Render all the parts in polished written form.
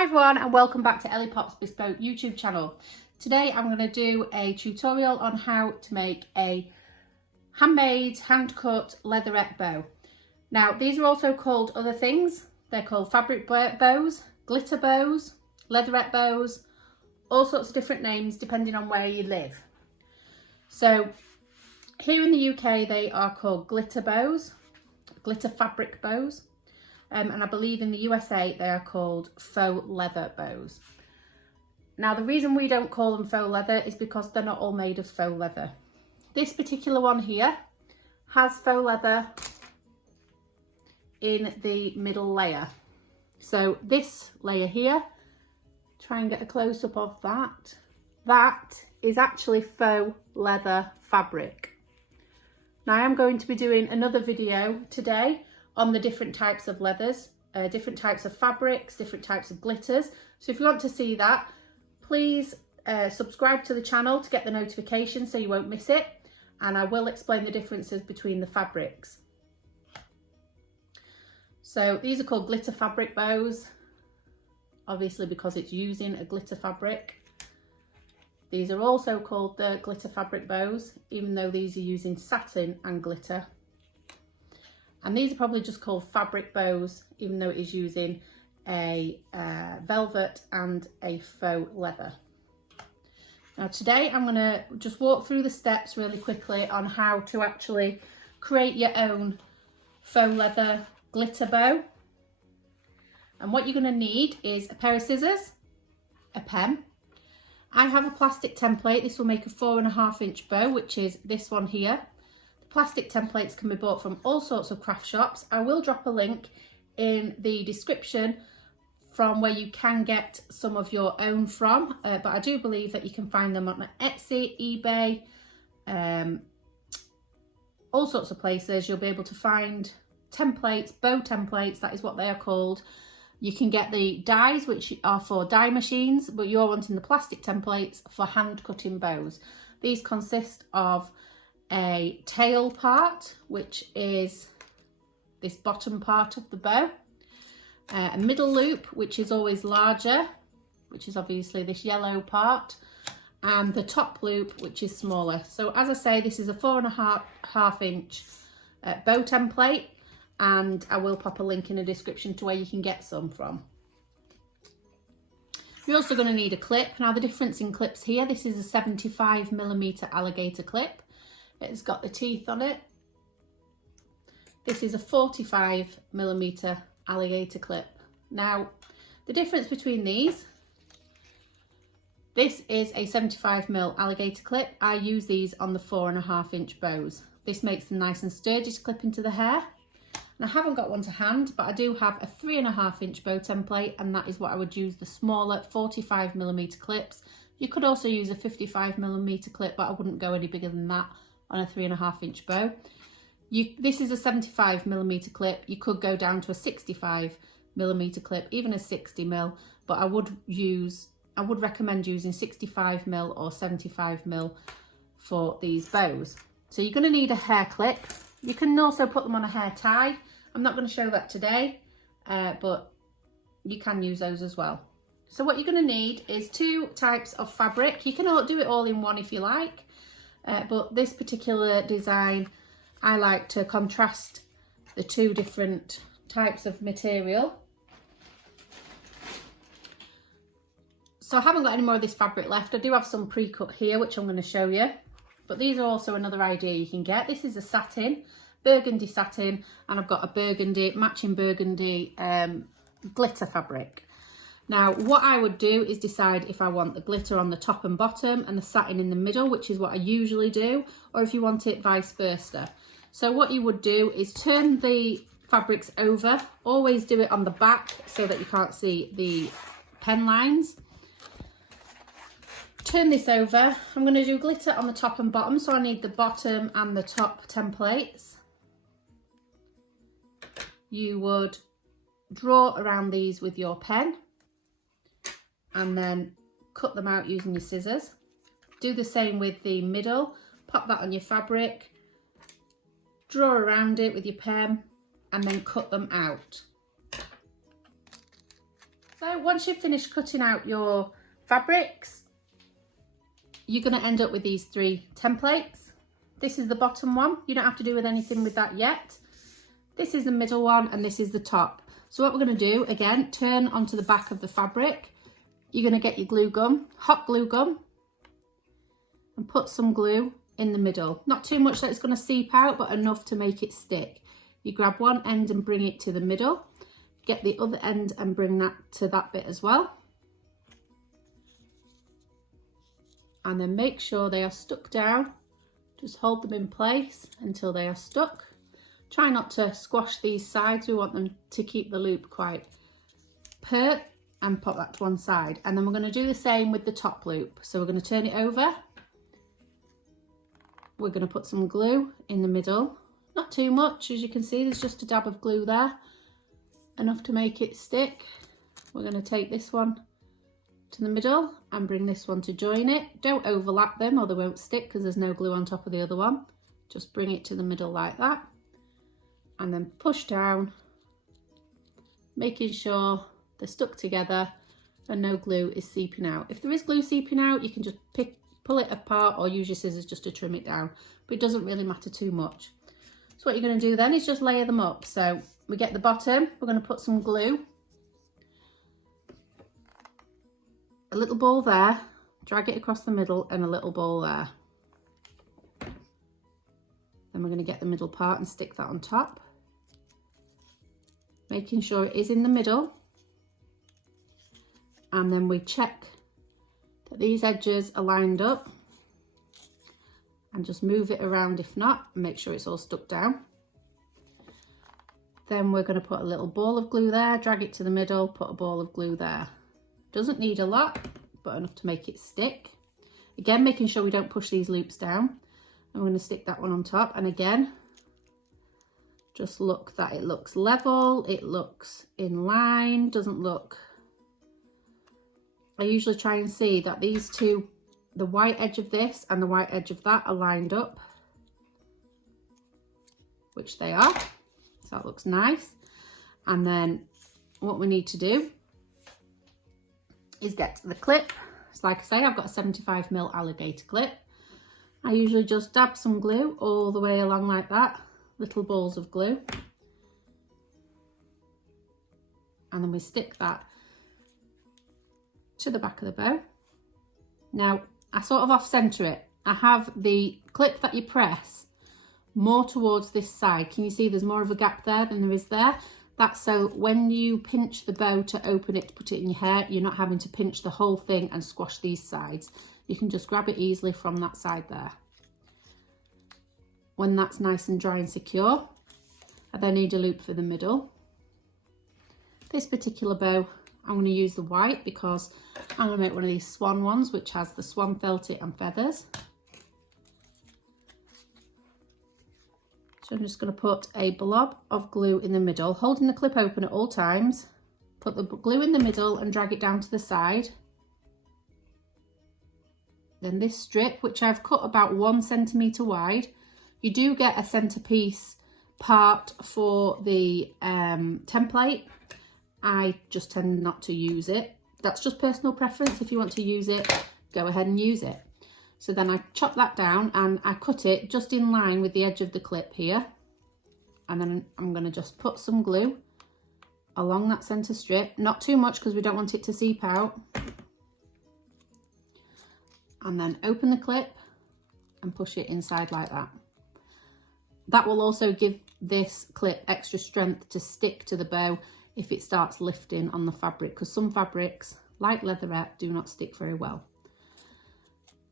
Hi everyone and welcome back to Ellie Pop's Bespoke YouTube channel. Today I'm going to do a tutorial on how to make a handmade, hand-cut leatherette bow. Now these are also called other things. They're called fabric bows, glitter bows, leatherette bows, all sorts of different names depending on where you live. So here in the UK they are called glitter bows, glitter fabric bows. And I believe in the USA they are called faux leather bows. Now the reason we don't call them faux leather is because they're not all made of faux leather. This particular one here has faux leather in the middle layer. So this layer here, try and get a close-up of that. That is actually faux leather fabric. Now I am going to be doing another video today on the different types of leathers, different types of fabrics, different types of glitters. So if you want to see that, please subscribe to the channel to get the notification so you won't miss it. And I will explain the differences between the fabrics. So these are called glitter fabric bows, obviously because it's using a glitter fabric. These are also called the glitter fabric bows, even though these are using satin and glitter. And these are probably just called fabric bows, even though it is using a velvet and a faux leather. Now today I'm going to just walk through the steps really quickly on how to actually create your own faux leather glitter bow. And what you're going to need is a pair of scissors, a pen. I have a plastic template. This will make a 4.5 inch bow, which is this one here. Plastic templates can be bought from all sorts of craft shops. I will drop a link in the description from where you can get some of your own from, but I do believe that you can find them on Etsy, eBay, all sorts of places. You'll be able to find templates, bow templates, that is what they are called. You can get the dies, which are for die machines, but you're wanting the plastic templates for hand cutting bows. These consist of a tail part, which is this bottom part of the bow, a middle loop, which is always larger, which is obviously this yellow part, and the top loop, which is smaller. So as I say, this is a 4.5 inch bow template, and I will pop a link in the description to where you can get some from. You're also going to need a clip. Now the difference in clips here, this is a 75mm alligator clip. It's got the teeth on it. This is a 45mm alligator clip. Now, the difference between these, this is a 75mm alligator clip. I use these on the 4.5 inch bows. This makes them nice and sturdy to clip into the hair. And I haven't got one to hand, but I do have a 3.5 inch bow template, and that is what I would use, the smaller 45mm clips. You could also use a 55mm clip, but I wouldn't go any bigger than that on a 3.5 inch bow. This is a 75mm clip. You could go down to a 65mm clip, even a 60mm, but I would recommend using 65mm or 75mm for these bows. So you're going to need a hair clip. You can also put them on a hair tie. I'm not going to show that today, but you can use those as well. So what you're going to need is 2 types of fabric. You can do it all in one if you like. But this particular design, I like to contrast the 2 different types of material. So I haven't got any more of this fabric left. I do have some pre-cut here, which I'm going to show you. But these are also another idea you can get. This is a satin, burgundy satin, and I've got a burgundy, matching burgundy glitter fabric. Now, what I would do is decide if I want the glitter on the top and bottom and the satin in the middle, which is what I usually do, or if you want it vice versa. So what you would do is turn the fabrics over, always do it on the back so that you can't see the pen lines. Turn this over. I'm going to do glitter on the top and bottom, so I need the bottom and the top templates. You would draw around these with your pen and then cut them out using your scissors. Do the same with the middle, pop that on your fabric, draw around it with your pen and then cut them out. So once you've finished cutting out your fabrics, you're going to end up with these 3 templates. This is the bottom one. You don't have to do with anything with that yet. This is the middle one and this is the top. So what we're going to do, again, turn onto the back of the fabric. You're going to get your glue gun, hot glue gun, and put some glue in the middle. Not too much that it's going to seep out, but enough to make it stick. You grab one end and bring it to the middle. Get the other end and bring that to that bit as well. And then make sure they are stuck down. Just hold them in place until they are stuck. Try not to squash these sides. We want them to keep the loop quite pert, and pop that to one side. And then we're going to do the same with the top loop. So we're going to turn it over. We're going to put some glue in the middle. Not too much, as you can see, there's just a dab of glue there. Enough to make it stick. We're going to take this one to the middle and bring this one to join it. Don't overlap them or they won't stick because there's no glue on top of the other one. Just bring it to the middle like that. And then push down, making sure they're stuck together and no glue is seeping out. If there is glue seeping out, you can just pull it apart or use your scissors just to trim it down, but it doesn't really matter too much. So what you're going to do then is just layer them up. So we get the bottom, we're going to put some glue, a little ball there, drag it across the middle and a little ball there. Then we're going to get the middle part and stick that on top, making sure it is in the middle. And then we check that these edges are lined up and just move it around if not, and make sure it's all stuck down. Then we're going to put a little ball of glue there, drag it to the middle, put a ball of glue there. Doesn't need a lot, but enough to make it stick. Again, making sure we don't push these loops down. And we're going to stick that one on top, and again, just look that it looks level, it looks in line, doesn't look... I usually try and see that these two, the white edge of this and the white edge of that, are lined up, which they are, so that looks nice. And then what we need to do is get the clip. So like I say, I've got a 75mm alligator clip. I usually just dab some glue all the way along like that, little balls of glue, and then we stick that to the back of the bow. Now I sort of off center it. I have the clip that you press more towards this side. Can you see there's more of a gap there than there is there? That's so when you pinch the bow to open it to put it in your hair, you're not having to pinch the whole thing and squash these sides. You can just grab it easily from that side there. When that's nice and dry and secure, I then need a loop for the middle. This particular bow, I'm going to use the white because I'm going to make one of these swan ones, which has the swan felty and feathers. So I'm just going to put a blob of glue in the middle, holding the clip open at all times. Put the glue in the middle and drag it down to the side. Then this strip, which I've cut about 1 centimetre wide, you do get a centerpiece part for the template. I just tend not to use it. That's just personal preference. If you want to use it, go ahead and use it. So then I chop that down and I cut it just in line with the edge of the clip here. And then I'm going to just put some glue along that center strip. Not too much because we don't want it to seep out. And then open the clip and push it inside like that. That will also give this clip extra strength to stick to the bow if it starts lifting on the fabric, because some fabrics, like leatherette, do not stick very well.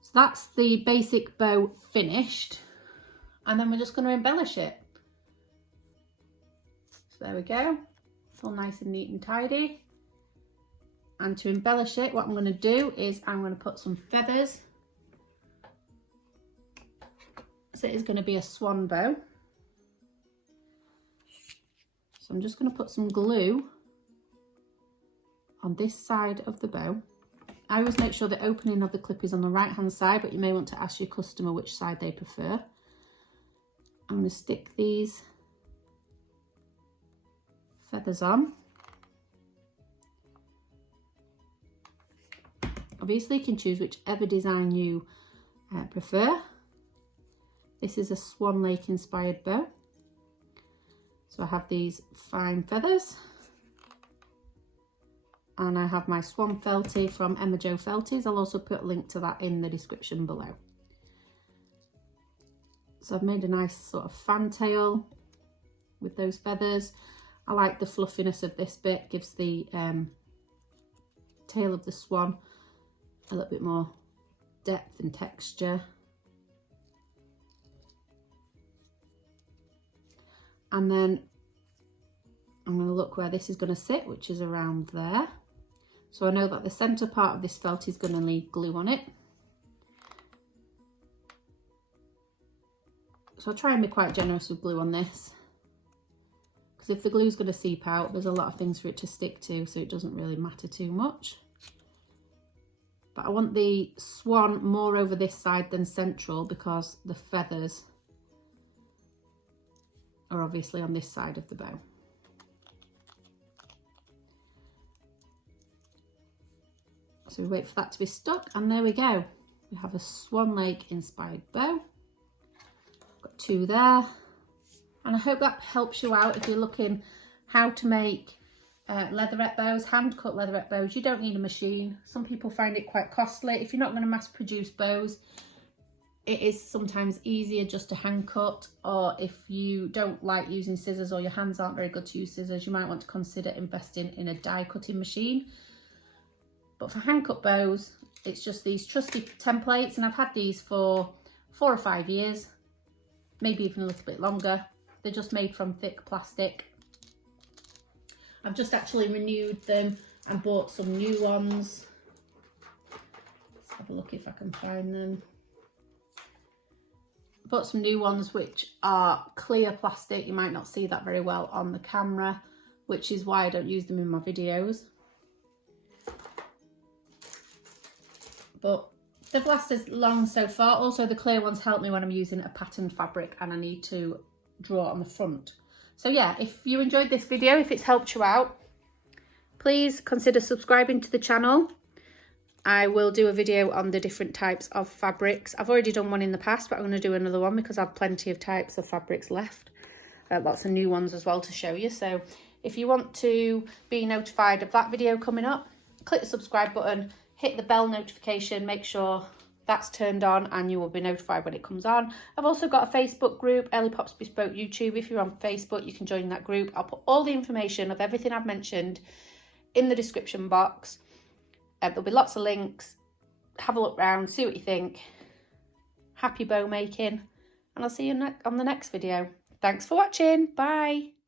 So that's the basic bow finished, and then we're just going to embellish it. So there we go, it's all nice and neat and tidy. And to embellish it, what I'm going to do is I'm going to put some feathers. So it is going to be a swan bow. So I'm just going to put some glue on this side of the bow. I always make sure the opening of the clip is on the right hand side, but you may want to ask your customer which side they prefer. I'm going to stick these feathers on. Obviously you can choose whichever design you prefer. This is a Swan Lake inspired bow. So I have these fine feathers. And I have my Swan Feltie from Emma Jo Felties. I'll also put a link to that in the description below. So I've made a nice sort of fantail with those feathers. I like the fluffiness of this bit, gives the tail of the swan a little bit more depth and texture. And then I'm going to look where this is going to sit, which is around there. So I know that the centre part of this felt is going to need glue on it. So I'll try and be quite generous with glue on this, because if the glue is going to seep out, there's a lot of things for it to stick to, so it doesn't really matter too much. But I want the swan more over this side than central, because the feathers are obviously on this side of the bow. So we wait for that to be stuck, and there we go. We have a Swan Lake inspired bow. Got two there. And I hope that helps you out if you're looking how to make leatherette bows, hand cut leatherette bows. You don't need a machine. Some people find it quite costly. If you're not going to mass produce bows, it is sometimes easier just to hand cut, or if you don't like using scissors or your hands aren't very good to use scissors, you might want to consider investing in a die cutting machine. But for hand cut bows, it's just these trusty templates, and I've had these for 4 or 5 years, maybe even a little bit longer. They're just made from thick plastic. I've just actually renewed them and bought some new ones. Let's have a look if I can find them. Bought some new ones which are clear plastic. You might not see that very well on the camera, which is why I don't use them in my videos. But they've lasted long so far. Also, the clear ones help me when I'm using a patterned fabric and I need to draw on the front. So yeah, if you enjoyed this video, if it's helped you out, please consider subscribing to the channel. I will do a video on the different types of fabrics. I've already done one in the past, but I'm going to do another one because I have plenty of types of fabrics left. Lots of new ones as well to show you. So if you want to be notified of that video coming up, click the subscribe button, hit the bell notification, make sure that's turned on and you will be notified when it comes on. I've also got a Facebook group, Ellie Pops Bespoke YouTube. If you're on Facebook, you can join that group. I'll put all the information of everything I've mentioned in the description box. There'll be lots of links. Have a look round, see what you think. Happy bow making, and I'll see you on the next video. Thanks for watching. Bye.